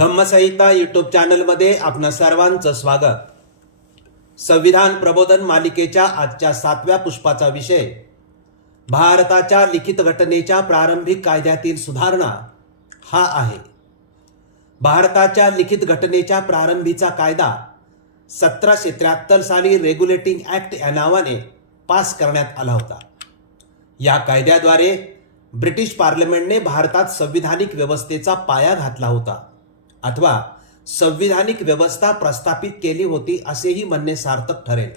धम्मसंहिता YouTube चॅनलमध्ये आपणा सर्वांचं स्वागत। संविधान प्रबोधन मालिकेच्या आजच्या 7व्या पुष्पाचा विषय भारताच्या लिखित घटनेच्या प्रारंभिक कायद्यातील सुधारणा हा आहे। भारताच्या लिखित घटनेच्या प्रारंभीचा कायदा 1773 साली रेग्युलेटिंग ॲक्ट या नावाने पास करण्यात आला होता। या कायद्याद्वारे ब्रिटिश पार्लमेंटने भारतात संविधानिक व्यवस्थेचा पाया घातला होता अथवा संविधानिक व्यवस्था प्रस्थापित केली होती असेही म्हणणे सार्थक ठरेल।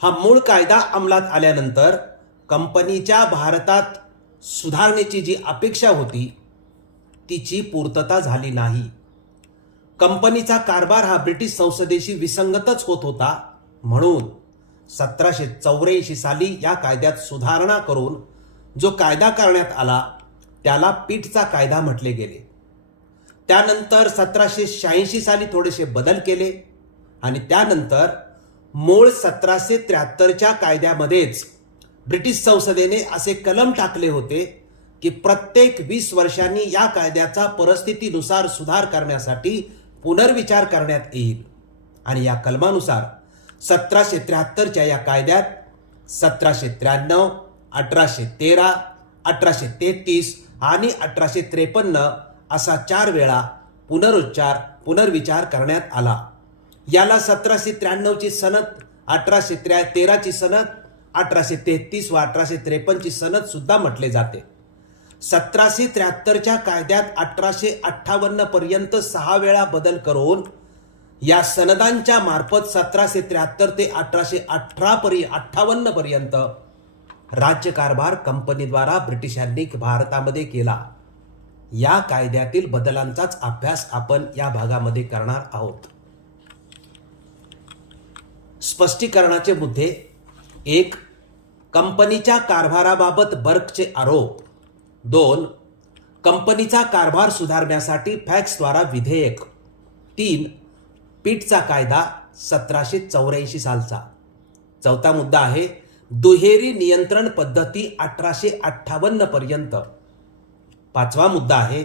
हा मूळ कायदा अंमलात आल्यानंतर कंपनीच्या भारतात सुधारणेची जी अपेक्षा होती तिची पूर्तता झाली नाही। कंपनीचा कारभार हा ब्रिटिश संसदेशी विसंगतच होत होता, म्हणून 1784 साली या कायद्यात सुधारणा करून जो कायदा करण्यात आला त्याला पीठचा कायदा म्हटले गेले। त्यानंतर 1786 साली थोडेसे बदल केले आणि त्यानंतर मूळ 1773च्या कायद्यामध्येच ब्रिटिश संसदेने असे कलम टाकले होते की प्रत्येक 20 वर्षांनी या कायद्याचा परिस्थितीनुसार सुधार करण्यासाठी पुनर्विचार करण्यात येईल। आणि या कलमानुसार 1773च्या या कायद्यात 1793, 1813, 1833 आणि 1853 असा 4 वेळा पुनर्विचार करण्यात आला। याला 1793 ची सनद, 1813 ची सनद, 1833 व 1853 ची सनद सुद्धा म्हटले जाते। 1773च्या कायद्यात 1858 पर्यंत 6 वेळा बदल करून या सनदांच्या मार्फत 1773 ते 1858 पर्यंत राज्यकारभार कंपनीद्वारा ब्रिटिशांनी भारतामध्ये केला। या कायद्यातील बदलांचाच अभ्यास आपण या भागामध्ये करणार आहोत। स्पष्टीकरणाचे मुद्दे: 1. कंपनीच्या कारभाराबाबत बर्कचे आरोप। 2. कंपनीचा कारभार सुधारण्यासाठी फॅक्सद्वारा विधेयक। 3. पीठचा कायदा 1784 सालचा। 4था मुद्दा आहे दुहेरी नियंत्रण पद्धती 1858 पर्यंत। 5वा मुद्दा आहे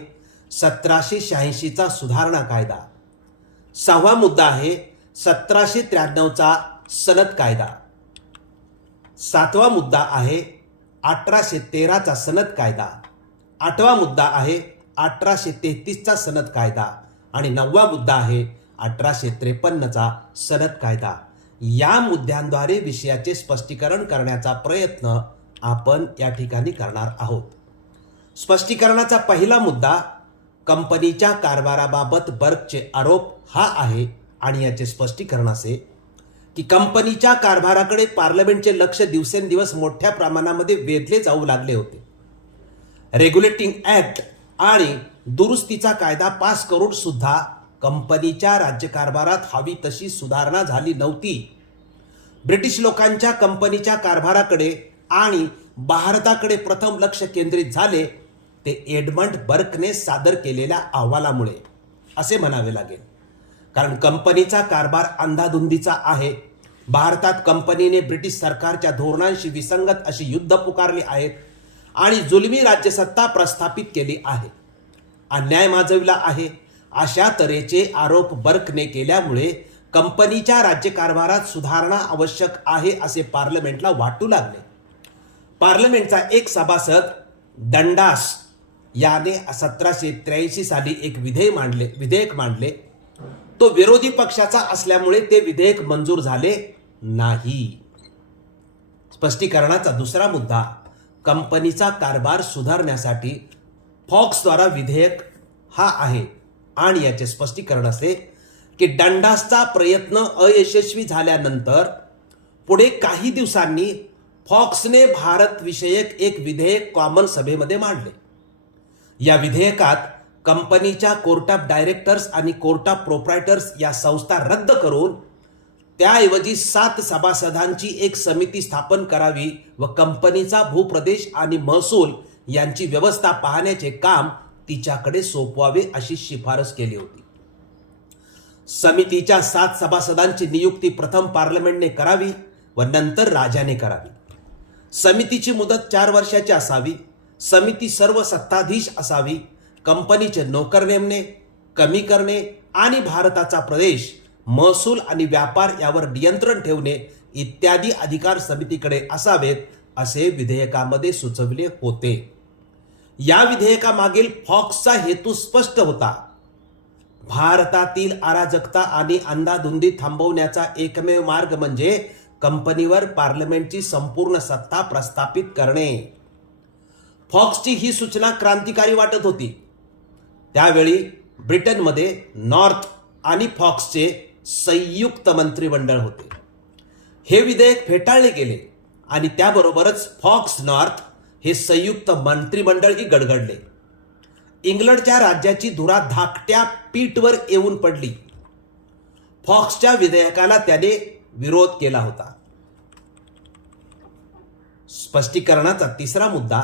1786 चा सुधारणा कायदा। 6वा मुद्दा आहे 1793 चा सनद कायदा। 7वा मुद्दा आहे 1813 चा सनद कायदा। 8वा मुद्दा आहे 1833 चा सनद कायदा आणि 9वा मुद्दा आहे 1853 चा सनद कायदा। या मुद्द्यांद्वारे विषयाचे स्पष्टीकरण करण्याचा प्रयत्न आपण या ठिकाणी करणार आहोत। स्पष्टीकरणाचा पहिला मुद्दा कंपनीच्या कारभाराबाबत बर्कचे आरोप हा आहे आणि याचे स्पष्टीकरण असे की कंपनीच्या कारभाराकडे पार्लमेंटचे लक्ष दिवसेंदिवस मोठ्या प्रमाणामध्ये वेधले जाऊ लागले होते। रेग्युलेटिंग ॲक्ट आणि दुरुस्तीचा कायदा पास करून सुद्धा कंपनीच्या राज्यकारभारात हवी तशी सुधारणा झाली नव्हती। ब्रिटिश लोकांच्या कंपनीच्या कारभाराकडे आणि भारताकडे प्रथम लक्ष केंद्रित झाले ते एडमंड बर्कने सादर केलेल्या अहवालामुळे असे म्हणावे लागेल, कारण कंपनीचा कारभार अंधाधुंदीचा आहे। भारतात कंपनीने ब्रिटिश सरकारच्या धोरणांशी विसंगत अशी युद्ध पुकारली आहेत आणि जुलमी राज्यसत्ता प्रस्थापित केली आहे, अन्याय माजविला आहे, अशा तऱ्हेचे आरोप बर्कने केल्यामुळे कंपनीच्या राज्यकारभारात सुधारणा आवश्यक आहे असे पार्लमेंटला वाटू लागले। पार्लमेंटचा एक सभासद डंडास याने 1783 साली एक विधेयक मांडले। तो विरोधी पक्षाचा असल्यामुळे ते विधेयक मंजूर झाले नाही। स्पष्टीकरणाचा दुसरा मुद्दा कंपनीचा कारभार सुधारण्यासाठी फॉक्सद्वारा विधेयक हा आहे आणि याचे स्पष्टीकरण असे की डंडासचा प्रयत्न अयशस्वी झाल्यानंतर पुढे काही दिवसांनी फॉक्सने भारत विषयक एक विधेयक कॉमन सभेमध्ये मांडले। या विधेयकात कंपनीच्या कोर्ट ऑफ डायरेक्टर्स आणि कोर्ट ऑफ प्रोप्रायटर्स या संस्था रद्द करून त्याऐवजी 7 सभासदांची एक समिती स्थापन करावी व कंपनीचा भूप्रदेश आणि महसूल यांची व्यवस्था पाहण्याचे काम तिच्याकडे सोपवावे अशी शिफारस केली होती। समितीच्या 7 सभासदांची नियुक्ती प्रथम पार्लमेंटने करावी व नंतर राजाने करावी। समितीची मुदत 4 वर्षाची असावी। समिती सर्व सत्ताधीश असावी। कंपनीचे नोकर नेमणे, कमी करणे आणि भारताचा प्रदेश महसूल आणि व्यापार यावर नियंत्रण ठेवणे इत्यादी अधिकार समितीकडे असावेत असे विधेयकामध्ये सुचविले होते. या विधेयकामागील फॉक्सचा हेतू स्पष्ट होता. भारतातील अराजकता आणि अंधाधुंदी थांबवण्याचा एकमेव मार्ग म्हणजे कंपनीवर पार्लमेंटची संपूर्ण सत्ता प्रस्थापित करणे. फॉक्सची ही सूचना क्रांतिकारी वाटत होती. त्यावेळी ब्रिटनमध्ये नॉर्थ आणि फॉक्सचे संयुक्त मंत्रिमंडळ होते. हे विधेयक फेटाळले गेले आणि त्याबरोबरच फॉक्स नॉर्थ हे संयुक्त मंत्रिमंडळही गडगडले. इंग्लंडच्या राज्याची धुरा धाकट्या पीठवर येऊन पडली. फॉक्सच्या विधेयकाला त्याने विरोध केला होता. स्पष्टीकरणाचा तिसरा मुद्दा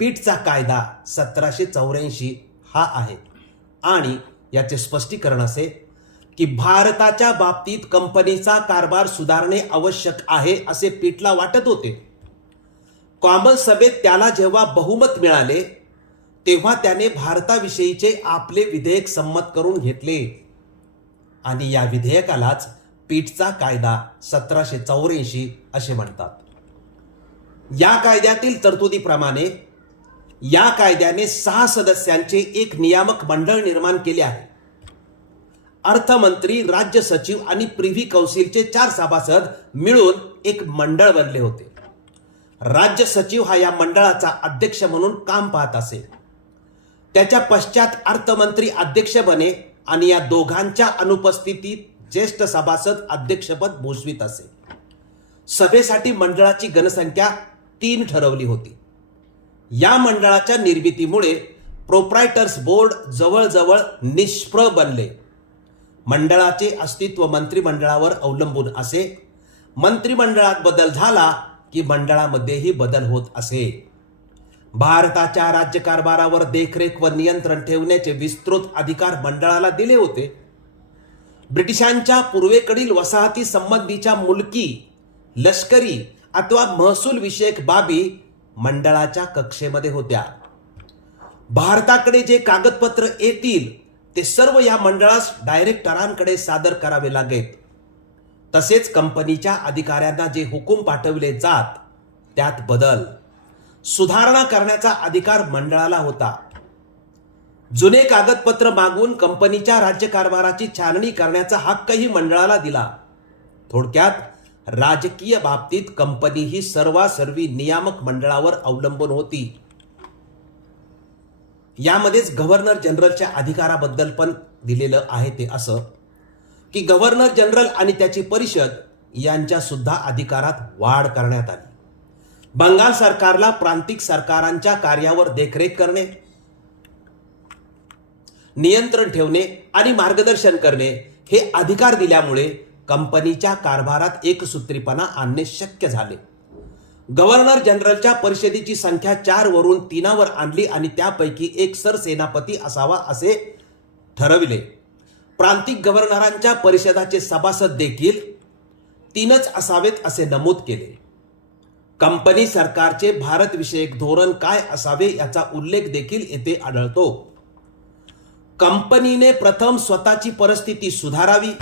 पीठचा कायदा 1784 हा आहे आणि याचे स्पष्टीकरण असे की भारताच्या बाबतीत कंपनीचा कारभार सुधारणे आवश्यक आहे असे पीठला वाटत होते. कॉमन सभेत त्याला जेव्हा बहुमत मिळाले तेव्हा त्याने भारताविषयीचे आपले विधेयक संमत करून घेतले आणि या विधेयकालाच पीठचा कायदा 1784 असे म्हणतात. या कायद्यातील तरतुदीप्रमाणे या कायद्याने 6 सदस्यांचे एक नियामक मंडळ निर्माण केले आहे. अर्थमंत्री, राज्य सचिव आणि प्रिव्ही कौन्सिलचे 4 सभासद मिळून एक मंडळ बनले होते. राज्य सचिव हा या मंडळाचा अध्यक्ष म्हणून काम पाहत असे. त्याच्या पश्चात अर्थमंत्री अध्यक्ष बने आणि या दोघांच्या अनुपस्थितीत ज्येष्ठ सभासद अध्यक्षपद भूषवित असे. सभेसाठी मंडळाची गणसंख्या 3 ठरवली होती. या मंडळाच्या निर्मितीमुळे प्रोप्रायटर्स बोर्ड जवळजवळ निष्प्रभ बनले. मंडळाचे अस्तित्व मंत्रिमंडळावर अवलंबून असे. मंत्रिमंडळात बदल झाला की मंडळामध्येही बदल होत असे. भारताच्या राज्यकारभारावर देखरेख व नियंत्रण ठेवण्याचे विस्तृत अधिकार मंडळाला दिले होते. ब्रिटिशांच्या पूर्वेकडील वसाहती संबंधीच्या मुलकी, लष्करी अथवा महसूल विषयक बाबी मंडळाच्या कक्षेमध्ये होत्या. भारताकडे जे कागदपत्र येतील ते सर्व या मंडळास डायरेक्टरांकडे सादर करावे लागेल. तसेच कंपनीच्या अधिकाऱ्यांना जे हुकूम पाठवले जात त्यात बदल, सुधारणा करण्याचा अधिकार मंडळाला होता. जुने कागदपत्र मागून कंपनीच्या राज्यकारभाराची छाननी करण्याचा हक्कही मंडळाला दिला. थोडक्यात राजकीय बाबतीत कंपनी ही सर्वासर्वी नियामक मंडळावर अवलंबून होती. यामध्येच गव्हर्नर जनरलच्या अधिकाराबद्दल पण दिलेलं आहे ते असं की गव्हर्नर जनरल आणि त्याची परिषद यांच्या सुद्धा अधिकारात वाढ करण्यात आली. बंगाल सरकारला प्रांतिक सरकारांच्या कार्यावर देखरेख करणे, नियंत्रण ठेवणे आणि मार्गदर्शन करणे हे अधिकार दिल्यामुळे कंपनीच्या कारभारात एकसूत्रीपणा आणणे शक्य झाले. गव्हर्नर जनरलच्या परिषदेची संख्या 4 वरून 3 वर आणली आणि त्यापैकी एक सरसेनापती असावा असे ठरविले. प्रांतिक गव्हर्नरांच्या परिषदाचे सभासद देखील 3च असावेत असे नमूद केले. कंपनी सरकारचे भारतविषयक धोरण काय असावे याचा उल्लेख देखील येथे आढळतो. कंपनीने प्रथम स्वतःची परिस्थिती सुधारावी.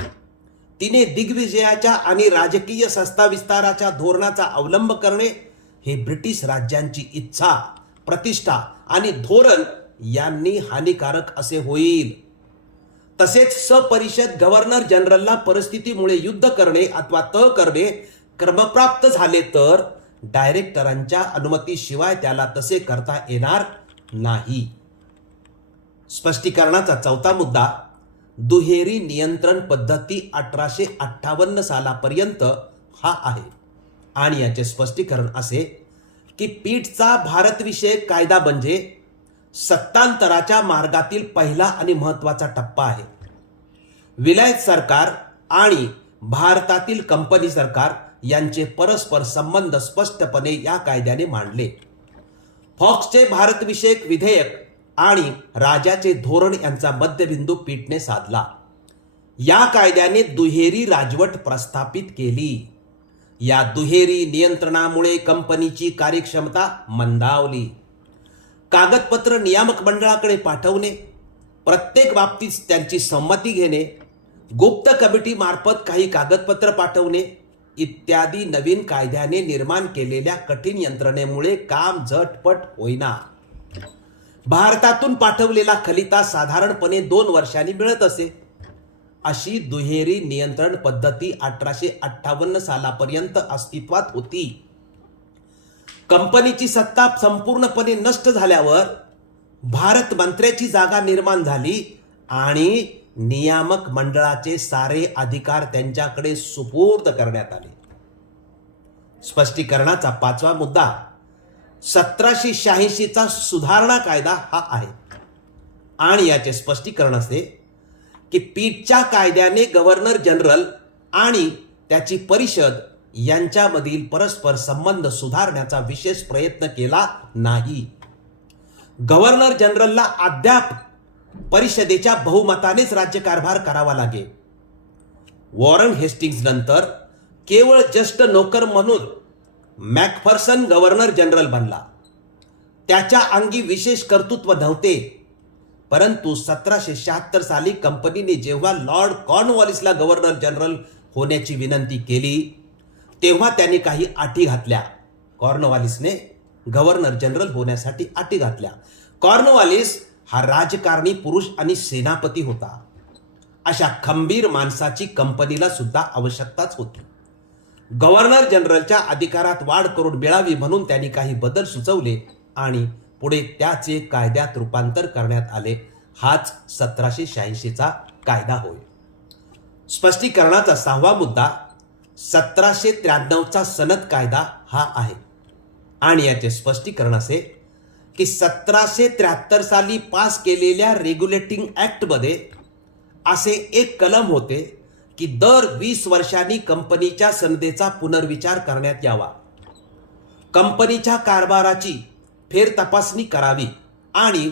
तिने दिग्विजयाच्या आणि राजकीय सत्ता विस्ताराच्या धोरणाचा अवलंब करणे हे ब्रिटिश राज्यांची इच्छा, प्रतिष्ठा आणि धोरण यांनी हानिकारक असे होईल. तसेच सपरिषद गव्हर्नर जनरलला परिस्थितीमुळे युद्ध करणे अथवा तह करणे क्रमप्राप्त झाले तर डायरेक्टरांच्या अनुमतीशिवाय त्याला तसे करता येणार नाही. स्पष्टीकरणाचा 4था मुद्दा दुहेरी नियंत्रण पद्धती 1858 सालापर्यंत हा आहे आणि याचे स्पष्टीकरण असे की पीठचा भारतविषयक कायदा म्हणजे सत्तांतराच्या मार्गातील पहिला आणि महत्त्वाचा टप्पा आहे. विलायत सरकार आणि भारतातील कंपनी सरकार यांचे परस्पर संबंध स्पष्टपणे या कायद्याने मांडले. फॉक्सचे भारतविषयक विधेयक आणि राजाचे धोरण यांचा मध्यबिंदू पीठने साधला. या कायद्याने दुहेरी राजवट प्रस्थापित केली. या दुहेरी नियंत्रणामुळे कंपनीची कार्यक्षमता मंदावली. कागदपत्र नियामक मंडळाकडे पाठवणे, प्रत्येक बाबतीत त्यांची संमती घेणे, गुप्त कमिटी मार्फत काही कागदपत्र पाठवणे इत्यादी नवीन कायद्याने निर्माण केलेल्या कठीण यंत्रणेमुळे काम झटपट होईना. भारतातून पाठवलेला खलिता साधारणपणे 2 वर्षांनी मिळत असे. अशी दुहेरी नियंत्रण पद्धती 1858 सालापर्यंत अस्तित्वात होती. कंपनीची सत्ता संपूर्णपणे नष्ट झाल्यावर भारत मंत्र्याची जागा निर्माण झाली आणि नियामक मंडळाचे सारे अधिकार त्यांच्याकडे सुपूर्द करण्यात आले. स्पष्टीकरणाचा 5वा मुद्दा 1786 चा सुधारणा कायदा हा आहे आणि याचे स्पष्टीकरण असे की पीठच्या कायद्याने गव्हर्नर जनरल आणि त्याची परिषद यांच्यामधील परस्पर संबंध सुधारण्याचा विशेष प्रयत्न केला नाही. गव्हर्नर जनरलला अद्याप परिषदेच्या बहुमतानेच राज्यकारभार करावा लागे. वॉरन हेस्टिंग्ज नंतर केवळ ज्येष्ठ नोकर म्हणून मॅकफर्सन गव्हर्नर जनरल बनला. त्याच्या अंगी विशेष कर्तृत्व नव्हते, परंतु 1776 साली कंपनीने जेव्हा लॉर्ड कॉर्नवॉलिसला गव्हर्नर जनरल होण्याची विनंती केली तेव्हा त्यांनी काही अटी घातल्या. कॉर्नवॉलिसने गव्हर्नर जनरल होण्यासाठी अटी घातल्या. कॉर्नवॉलिस हा राजकारणी पुरुष आणि सेनापती होता. अशा खंबीर माणसाची कंपनीला सुद्धा आवश्यकताच होती. गव्हर्नर जनरलच्या अधिकारात वाढ करून मिळावी म्हणून त्यांनी काही बदल सुचवले आणि पुढे त्याचे कायद्यात रूपांतर करण्यात आले. हाच 1786 चा कायदा होय. स्पष्टीकरणाचा 6वा मुद्दा 1793 चा सनद कायदा हा आहे आणि याचे स्पष्टीकरण असे की 1773 साली पास केलेल्या रेग्युलेटिंग ऍक्ट मध्ये असे एक कलम होते की दर 20 वर्षांनी कंपनीच्या सनदेचा पुनर्विचार करण्यात यावा, कंपनीच्या कारभाराची फेर तपासणी करावी आणि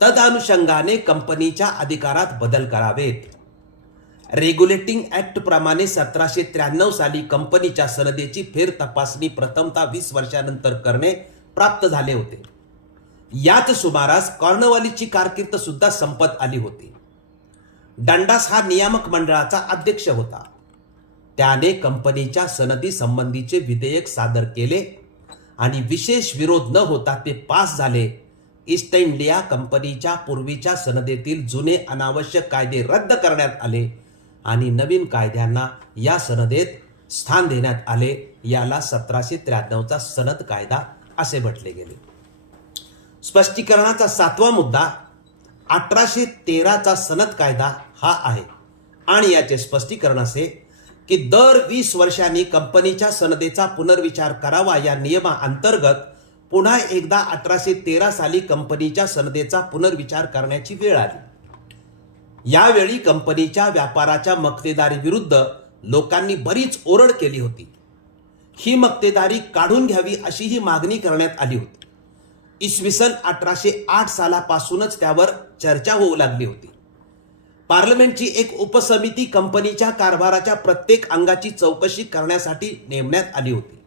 तदनुषंगाने कंपनीच्या अधिकारात बदल करावेत. रेग्युलेटिंग ऍक्ट प्रमाणे 1793 साली कंपनीच्या सनदेची फेर तपासणी प्रथमतः 20 वर्षानंतर करणे प्राप्त झाले होते. याच सुमारास कॉर्नवॉलिसची कारकीर्द सुद्धा संपत आली होती. डंडास हा नियामक मंडळाचा अध्यक्ष होता. त्याने कंपनीच्या सनदी संबंधीचे विधेयक सादर केले आणि विशेष विरोध न होता ते पास झाले. ईस्ट इंडिया कंपनीच्या पूर्वीच्या सनदेतील जुने अनावश्यक कायदे रद्द करण्यात आले आणि नवीन कायद्यांना या सनदेत स्थान देण्यात आले. याला 1793 चा सनद कायदा असे म्हटले गेले. स्पष्टीकरणाचा 7वा मुद्दा 1813 चा सनद कायदा हा आहे आणि याचे स्पष्टीकरण असे की दर 20 वर्षांनी कंपनीच्या सनदेचा पुनर्विचार करावा. या नियमाअंतर्गत पुन्हा एकदा 1813 साली कंपनीच्या सनदेचा पुनर्विचार करण्याची वेळ आली. यावेळी कंपनीच्या व्यापाराच्या मक्तेदारी विरुद्ध लोकांनी बरीच ओरड केली होती. ही मक्तेदारी काढून घ्यावी अशी ही मागणी करण्यात आली होती. इसवी सन 1808 सालापासूनच त्यावर चर्चा होऊ लागली होती. पार्लमेंटची एक उपसमिती कंपनीच्या कारभाराच्या प्रत्येक अंगाची चौकशी करण्यासाठी नेमण्यात आली होती.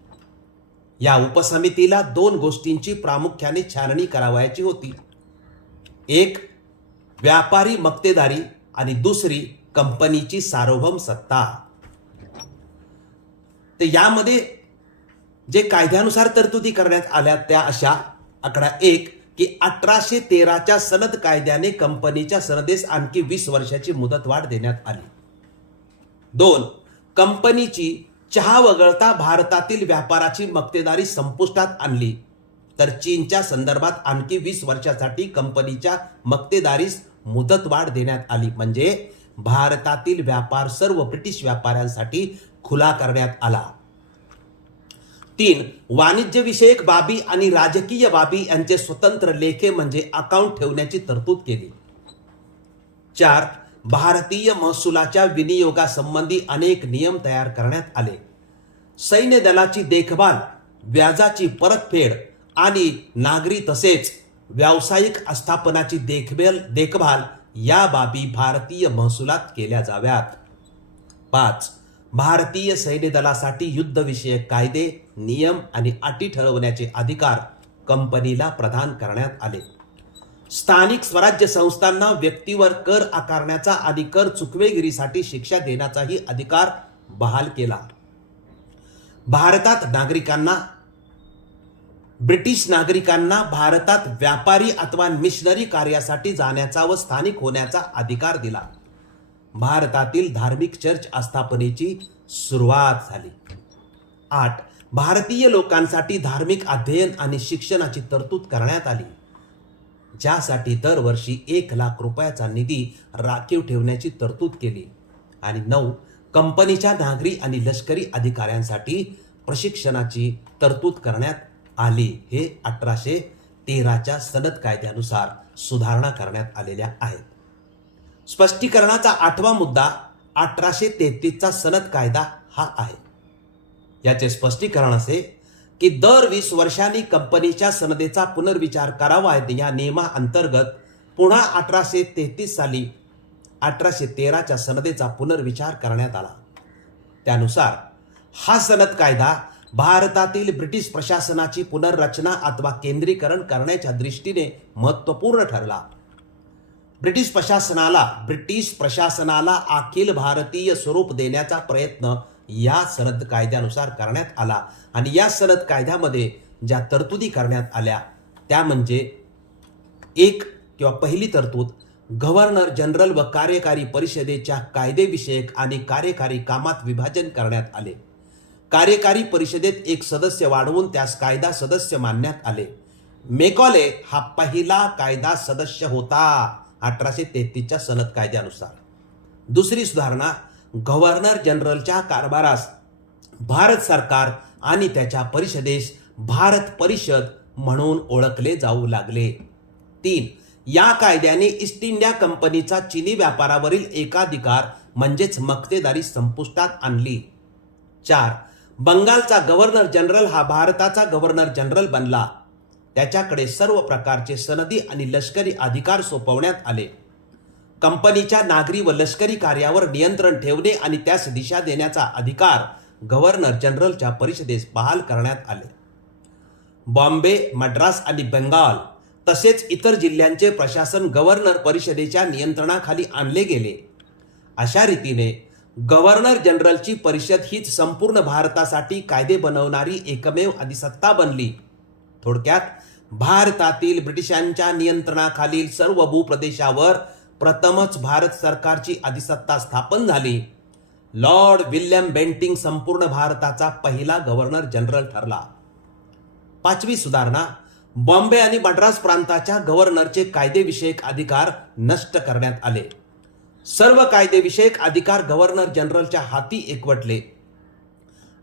या उपसमितीला 2 गोष्टींची प्रामुख्याने छाननी करावयाची होती. एक व्यापारी मक्तेदारी आणि दुसरी कंपनीची सार्वभौम सत्ता. तर यामध्ये जे कायद्यानुसार तरतुदी करण्यात आल्या त्या अशा: आकडा 1 की 1813 च्या सनद कायद्याने कंपनीच्या सनदेस आणखी 20 वर्षाची मुदतवाढ देण्यात आली. 2 कंपनीची चहा वगळता भारतातील व्यापाराची मक्तेदारी संपुष्टात आणली. तर चीनच्या संदर्भात आणखी 20 वर्षासाठी कंपनीच्या मक्तेदारीस मुदतवाढ देण्यात आली. म्हणजे भारतातील व्यापार सर्व ब्रिटिश व्यापाऱ्यांसाठी खुला करण्यात आला. 3 वाणिज्यविषयक बाबी आणि राजकीय बाबी यांचे स्वतंत्र लेखे म्हणजे अकाउंट ठेवण्याची तरतूद केली. 4 भारतीय महसुलाच्या विनियोगासंबंधी अनेक नियम तयार करण्यात आले. सैन्य दलाची देखभाल, व्याजाची परतफेड आणि नागरी तसेच व्यावसायिक आस्थापनाची देखभाल या बाबी भारतीय महसुलात केल्या जाव्यात. 5 भारतीय सैन्य दलासाठी युद्धविषयक कायदे, नियम आणि अटी ठरवण्याचे अधिकार कंपनीला प्रदान करण्यात आले. स्थानिक स्वराज्य संस्थांना व्यक्तीवर कर आकारण्याचा आणि कर चुकवेगिरीसाठी शिक्षा देण्याचाही अधिकार बहाल केला. ब्रिटिश नागरिकांना भारतात व्यापारी अथवा मिशनरी कार्यासाठी जाण्याचा व स्थानिक होण्याचा अधिकार दिला. भारतातील धार्मिक चर्च स्थापनेची सुरुवात झाली. 8. भारतीय लोकांसाठी धार्मिक अध्ययन आणि शिक्षणाची तरतूद करण्यात आली, ज्यासाठी दरवर्षी 1 लाख रुपयाचा निधी राखीव ठेवण्याची तरतूद केली. आणि 9. कंपनीच्या नागरी आणि लष्करी अधिकाऱ्यांसाठी प्रशिक्षणाची तरतूद करण्यात आली. हे 1813च्या सनद कायद्यानुसार सुधारणा करण्यात आलेल्या आहेत. स्पष्टीकरणाचा 8वा मुद्दा 1833चा सनद कायदा हा आहे. याचे स्पष्टीकरण असे की दर 20 वर्षांनी कंपनीच्या सनदेचा पुनर्विचार करावा. या नियमाअंतर्गत पुन्हा 1833 साली 1813च्या सनदेचा पुनर्विचार करण्यात आला. त्यानुसार हा सनद कायदा भारतातील ब्रिटिश प्रशासनाची पुनर्रचना अथवा केंद्रीकरण करण्याच्या दृष्टीने महत्त्वपूर्ण ठरला. ब्रिटिश प्रशासनाला अखिल भारतीय स्वरूप देण्याचा प्रयत्न या सनद कायद्यानुसार करण्यात आला. आणि या सनद कायद्यामध्ये ज्या तरतुदी करण्यात आल्या त्या म्हणजे पहिली तरतूद, गव्हर्नर जनरल व कार्यकारी परिषदेच्या कायदेविषयक आणि कार्यकारी कामात विभाजन करण्यात आले. कार्यकारी परिषदेत 1 सदस्य वाढवून त्यास कायदा सदस्य मानण्यात आले. मेकॉले हा पहिला कायदा सदस्य होता 1833च्या सनद कायद्यानुसार. दुसरी सुधारणा, गव्हर्नर जनरलच्या कारभारास भारत सरकार आणि त्याच्या परिषदेस भारत परिषद म्हणून ओळखले जाऊ लागले. 3. या कायद्याने ईस्ट इंडिया कंपनीचा चिनी व्यापारावरील एकाधिकार म्हणजेच मक्तेदारी संपुष्टात आणली. 4. बंगालचा गव्हर्नर जनरल हा भारताचा गव्हर्नर जनरल बनला. त्याच्याकडे सर्व प्रकारचे सनदी आणि लष्करी अधिकार सोपवण्यात आले. कंपनीच्या नागरी व लष्करी कार्यावर नियंत्रण ठेवणे आणि त्यास दिशा देण्याचा अधिकार गव्हर्नर जनरलच्या परिषदेस बहाल करण्यात आले. बॉम्बे, मद्रास आणि बंगाल तसेच इतर जिल्ह्यांचे प्रशासन गव्हर्नर परिषदेच्या नियंत्रणाखाली आणले गेले. अशा रीतीने गव्हर्नर जनरलची परिषद हीच संपूर्ण भारतासाठी कायदे बनवणारी एकमेव अधिसत्ता बनली. थोडक्यात भारतातील ब्रिटिशांच्या नियंत्रणाखालील सर्व भूप्रदेशावर प्रथमच भारत सरकारची अधिसत्ता स्थापन झाली. लॉर्ड विल्यम बेंटिंग संपूर्ण भारताचा पहिला गव्हर्नर जनरल ठरला. 5वी सुधारणा, बॉम्बे आणि मद्रास प्रांताच्या गव्हर्नरचे कायदेविषयक अधिकार नष्ट करण्यात आले. सर्व कायदेविषयक अधिकार गव्हर्नर जनरलच्या हाती एकवटले.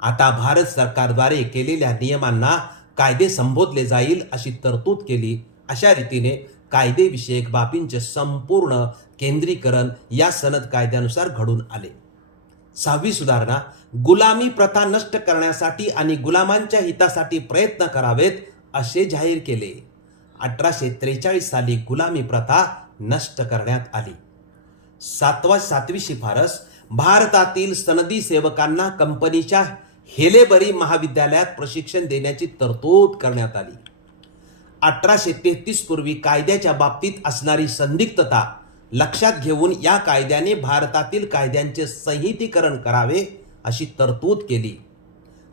आता भारत सरकारद्वारे केलेल्या नियमांना कायदे संबोधले जाईल अशी तरतूद केली. अशा रीतीने कायदेविषयक बाबींचे संपूर्ण केंद्रीकरण या सनद कायद्यानुसार घडून आले. 6वी सुधारणा, गुलामी प्रथा नष्ट करण्यासाठी आणि गुलामांच्या हितासाठी प्रयत्न करावेत असे जाहीर केले. 1843 साली गुलामी प्रथा नष्ट करण्यात आली. 7वी शिफारस, भारतातील सनदी सेवकांना कंपनीच्या हेलेबरी महाविद्यालयात प्रशिक्षण देण्याची तरतूद करण्यात आली. 1833 पूर्वी कायद्याच्या बाबतीत असणारी संदिग्धता लक्षात घेऊन या कायद्याने भारतातील कायद्यांचे संहितीकरण करावे अशी तरतूद केली.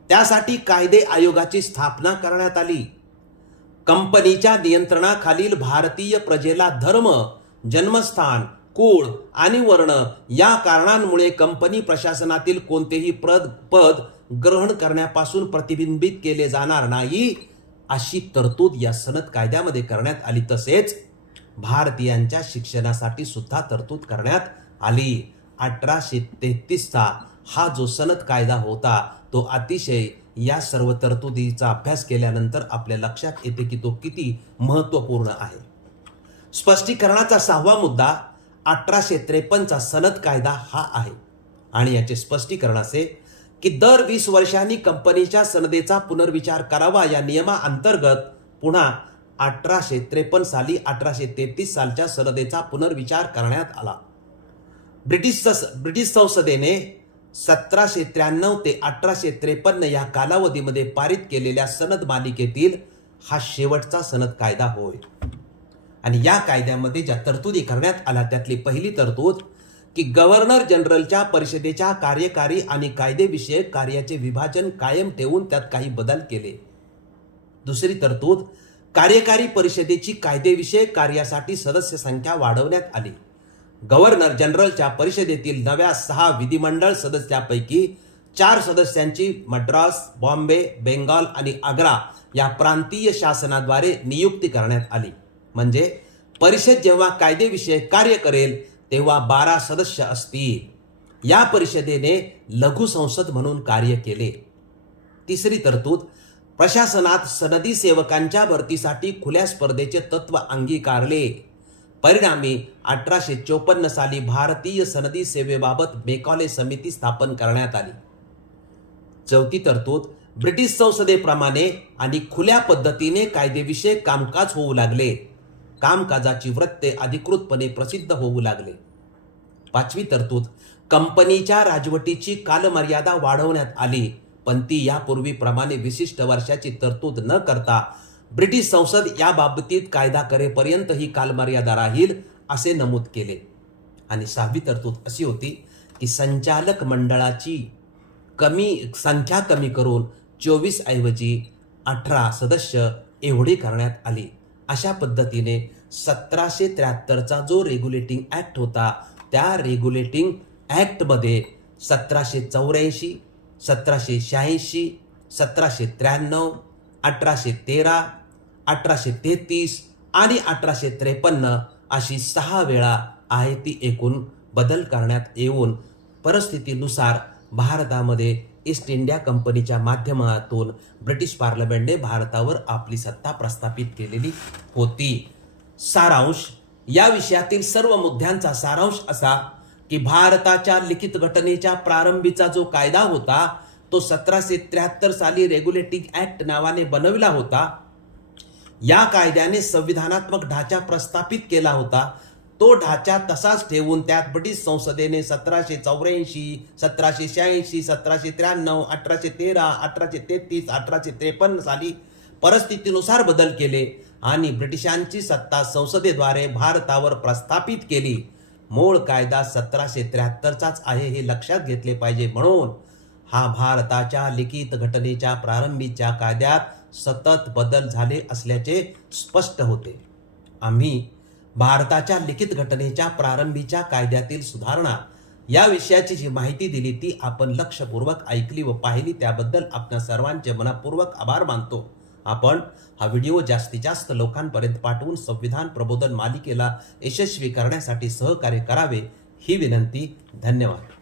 त्यासाठी कायदे आयोगाची स्थापना करण्यात आली. कंपनीच्या नियंत्रणाखालील भारतीय प्रजेला धर्म, जन्मस्थान, कुळ आणि वर्ण या कारणांमुळे कंपनी प्रशासनातील कोणतेही पद ग्रहण करण्यापासून प्रतिबंधित केले जाणार नाही अशी तरतूद या सनद कायद्यामध्ये करण्यात आली. तसेच भारतीयांच्या शिक्षणासाठी सुद्धा तरतूद करण्यात आली. 1833चा हा जो सनद कायदा होता तो अतिशय या सर्व तरतुदीचा अभ्यास केल्यानंतर आपल्या लक्षात येते की तो किती महत्त्वपूर्ण आहे. स्पष्टीकरणाचा 6वा मुद्दा 1853चा सनद कायदा हा आहे आणि याचे स्पष्टीकरण असे की दर 20 वर्षांनी कंपनीच्या सनदेचा पुनर्विचार करावा. या नियमाअंतर्गत पुन्हा 1853 साली 1833 सालच्या सनदेचा पुनर्विचार करण्यात आला. ब्रिटिश संसदेने 1793 ते 1853 या कालावधीमध्ये पारित केलेल्या सनद मालिकेतील हा शेवटचा सनद कायदा होय. आणि या कायद्यामध्ये ज्या तरतुदी करण्यात आल्या त्यातली पहिली तरतूद की गव्हर्नर जनरलच्या परिषदेच्या कार्यकारी आणि कायदेविषयक कार्याचे विभाजन कायम ठेवून त्यात काही बदल केले. दुसरी तरतूद कार्यकारी परिषदेची कायदेविषयक कार्यासाठी सदस्य संख्या वाढवण्यात आली. गव्हर्नर जनरलच्या परिषदेतील नव्या 6 विधिमंडळ सदस्यांपैकी 4 सदस्यांची मद्रास, बॉम्बे, बेंगॉल आणि आग्रा या प्रांतीय शासनाद्वारे नियुक्ती करण्यात आली. म्हणजे परिषद जेव्हा कायदेविषयक कार्य करेल तेव्हा 12 सदस्य असतील. या परिषदेने लघु संसद म्हणून कार्य केले. तिसरी तरतूद प्रशासनात सनदी सेवकांच्या भरतीसाठी खुल्या स्पर्धेचे तत्व अंगीकारले. परिणामी 1854 साली भारतीय सनदी सेवेबाबत मेकॉले समिती स्थापन करण्यात आली. चौथी तरतूद ब्रिटिश संसदेप्रमाणे आणि खुल्या पद्धतीने कायदेविषयक कामकाज होऊ लागले. कामकाजाची वृत्ते अधिकृतपणे प्रसिद्ध होऊ लागले. पाचवी तरतूद कंपनीच्या राजवटीची कालमर्यादा वाढवण्यात आली, पण ती यापूर्वीप्रमाणे विशिष्ट वर्षाची तरतूद न करता ब्रिटिश संसद या बाबतीत कायदा करेपर्यंत ही कालमर्यादा राहील असे नमूद केले. आणि 6वी तरतूद अशी होती की संचालक मंडळाची संख्या कमी करून 24 ऐवजी 18 सदस्य एवढी करण्यात आली. अशा पद्धतीने 1773चा जो रेग्युलेटिंग ऍक्ट होता त्या रेग्युलेटिंग ऍक्टमध्ये 1784, 1786, 1793, 1813, 1833 आणि 1853 अशी 6 वेळा आहे ती एकूण बदल करण्यात येऊन परिस्थितीनुसार भारतामध्ये ईस्ट इंडिया कंपनीच्या माध्यमातून ब्रिटिश पार्लमेंटने भारतावर आपली सत्ता प्रस्थापित केलेली होती. सारांश या विषयातील सर्व मुद्द्यांचा सारांश असा की भारताच्या लिखित घटनेच्या प्रारंभीचा जो कायदा होता तो 1773 साली रेग्युलेटिंग ऍक्ट नावाने बनविला होता. या कायद्याने संविधानात्मक ढाचा प्रस्थापित केला होता. तो ढाचा तसाच ठेवून त्यात ब्रिटिश संसदेने 1784, 1786, 1793, 1813, 1833, 1853 साली परिस्थितीनुसार बदल केले आणि ब्रिटिशांची सत्ता संसदेद्वारे भारतावर प्रस्थापित केली. मूळ कायदा 1773चाच आहे हे लक्षात घेतले पाहिजे. म्हणून हा भारताच्या लिखित घटनेच्या प्रारंभीच्या कायद्यात सतत बदल झाले असल्याचे स्पष्ट होते. आम्ही भारताच्या लिखित घटनेच्या प्रारंभीच्या कायद्यातील सुधारणा या विषयाची जी माहिती दिली ती आपण लक्षपूर्वक ऐकली व पाहिली त्याबद्दल आपल्या सर्वांचे मनपूर्वक आभार मानतो. आपण हा व्हिडिओ जास्तीत जास्त लोकांपर्यंत पाठवून संविधान प्रबोधन मालिकेला यशस्वी करण्यासाठी सहकार्य करावे ही विनंती. धन्यवाद.